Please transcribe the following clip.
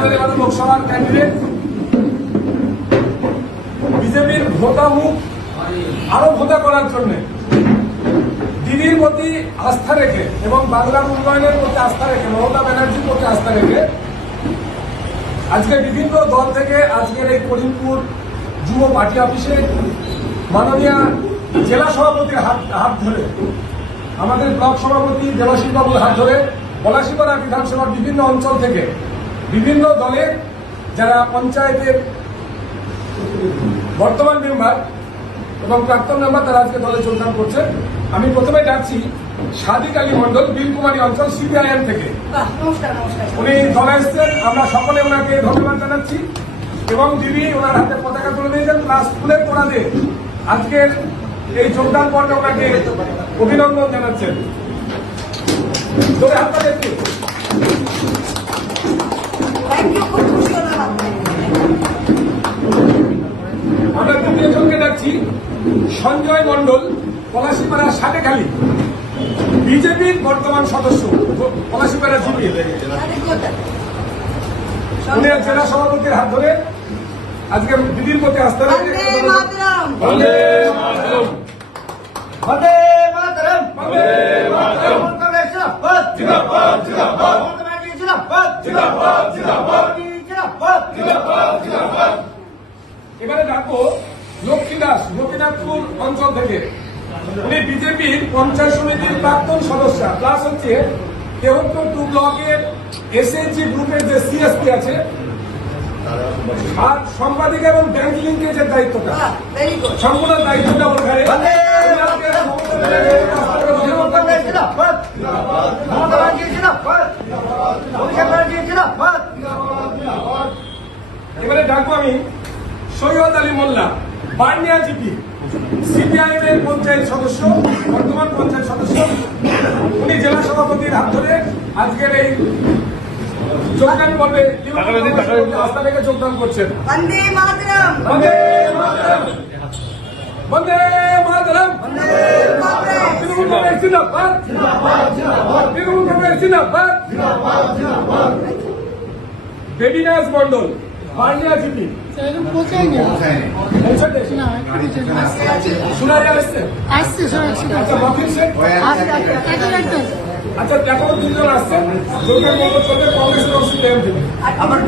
আমাদের এবার লোকসভার ক্যান্ডিডেট বিজেপির ভোটা মুখ আরও ভোটা করার জন্য। দিদির প্রতি আস্থা রেখে এবং বাংলার উন্নয়নের প্রতি আস্থা রেখে, মমতা ব্যানার্জির প্রতি আস্থা রেখে আজকে বিভিন্ন দল থেকে আজকের এই করিমপুর যুব পার্টি অফিসে মাননীয় জেলা সভাপতির হাত হাত ধরে, আমাদের ব্লক সভাপতি দেবাশিস হাত ধরে, পলাশিপাড়া বিধানসভার বিভিন্ন অঞ্চল থেকে বিভিন্ন দলের যারা পঞ্চায়েতের বর্তমান মেম্বার এবং প্রাক্তন মেম্বার তারা আজকে দলে যোগদান করছেন। আমি প্রথমে ডাকছি সাদিক আলী মন্ডল বিলকুমারী অঞ্চল সিপিআইএম থেকে। উনি দলে এসছেন আমরা সকলে ওনাকে ধন্যবাদ জানাচ্ছি। এবং দিদি ওনার হাতে পতাকা তুলে দিয়েছেন প্লাস ফুলের তোড়া আজকের এই যোগদান পর্বে ওনাকে অভিনন্দন জানাচ্ছেন। হাতটা আমরা জনকে ডাকছি সঞ্জয় মন্ডল পলাশিপাড়া সাটেখালি। বিজেপির বর্তমান সদস্য পলাশিপাড়া জিপি। আরে উনি জেলা সভাপতির হাত ধরে আজকে দিদির প্রতি আস্থা রেখে বন্দে মাতরম। বন্দে মাতরম। জিন্দাবাদ জিন্দাবাদ, এবারে ডাকবো লক্ষ্মী দাস গোপীনাথপুর অঞ্চল থেকে। উনি বিজেপির পঞ্চায়েত সমিতির প্রাক্তন সদস্য। প্লাস হচ্ছে তেহত্তর টু ব্লকের এসএনজি গ্রুপের যে সিএসপি আছে আর সাংবাদিক এবং ব্যাংক লিঙ্কেজের দায়িত্বটা বাহ ভেরি গুড সম্পূর্ণ দায়িত্বটা ওর ঘাড়ে বন্দে মমতা ব্যানার্জি জিন্দাবাদ মমতা ব্যানার্জি জিন্দাবাদ অভিষেক ব্যানার্জি জিন্দাবাদ এবারে ডাকবো আমি সৈয়দ আলী মোল্লা বার্নিয়া জিপি সিপিআইএম এর পঞ্চায়েত সদস্য বর্তমান পঞ্চায়েত সদস্য। উনি জেলা সভাপতির হাত ধরে আজকের এই যোগদান থেকে যোগদান করছেন। বন্দে মাতরম। বন্দে মাতরম। বন্দে মাতরম। বন্দে মাতরম। তৃণমূল কংগ্রেস জিন্দাবাদ। তৃণমূল কংগ্রেস জিন্দাবাদ। বেবিনাস মন্ডল বার্নিয়া জিপি। আচ্ছা আচ্ছা দেখো তিনজন আসছে। আমার